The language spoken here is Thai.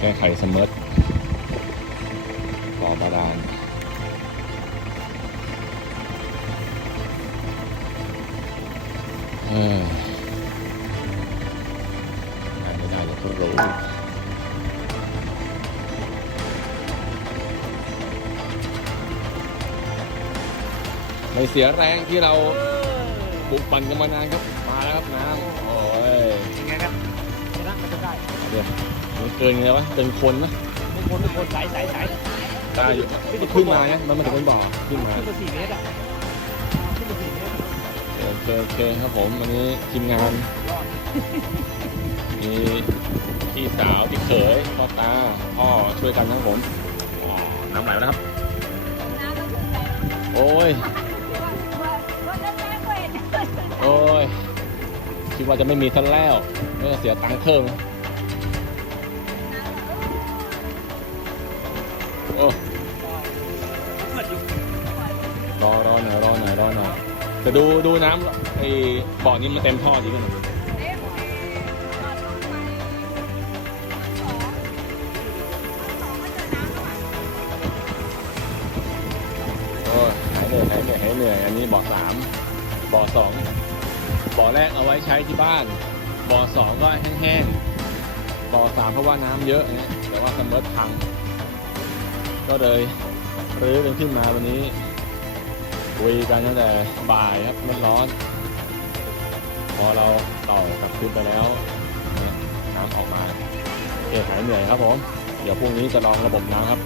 แก้ไขเสมอบ่อบาดาลเออได้ไม่ได้เดี๋ยวเพิ่งรู้ไม่เสียแรงที่เราบุกปั่นกันมานานครับ มาแล้วครับน้ำ เกินไงวะเกินคนนะทุกคนทุกคนใสใสใสได้อยู่ขึ้นมาเนี่ยมันมาถึงบนบ่อขึ้นมาขึ้นมาสี่เมตรอะขึ้นมาสี่เมตรโอเคโอเคครับผมวันนี้ทีมงานรอดมีพี่สาวพี่เขยพ่อตาพ่อช่วยกันนะครับผมอ๋อน้ำไหลแล้วครับ โอ้ยโอ้ยคิดว่าจะไม่มีท่านแล้วไม่ต้องเสียตังค์เพิ่ม โอ้รอรอหน่อยรอหน่อยรอหน่อยแต่ดูดูน้ำไอ้บ่อนี้มันเต็มท่อดีกันหน่อยโอ้ยหายเหนื่อยหายเหนื่อยหายเหนื่อยอันนี้บ่อสามบ่อสองบ่อแรกเอาไว้ใช้ที่บ้านบ่อสองก็แห้งๆบ่อสามเพราะว่าน้ำเยอะนะแต่ว่าสมมติพัง ก็เลยรื้อกันขึ้นมาวันนี้คุยกันตั้งแต่บ่ายครับมันร้อน พอเราต่อกับคืนไปแล้วน้ำออกมาเอเหายเหนื่อยครับผม เดี๋ยวพรุ่งนี้จะลองระบบน้ำครับ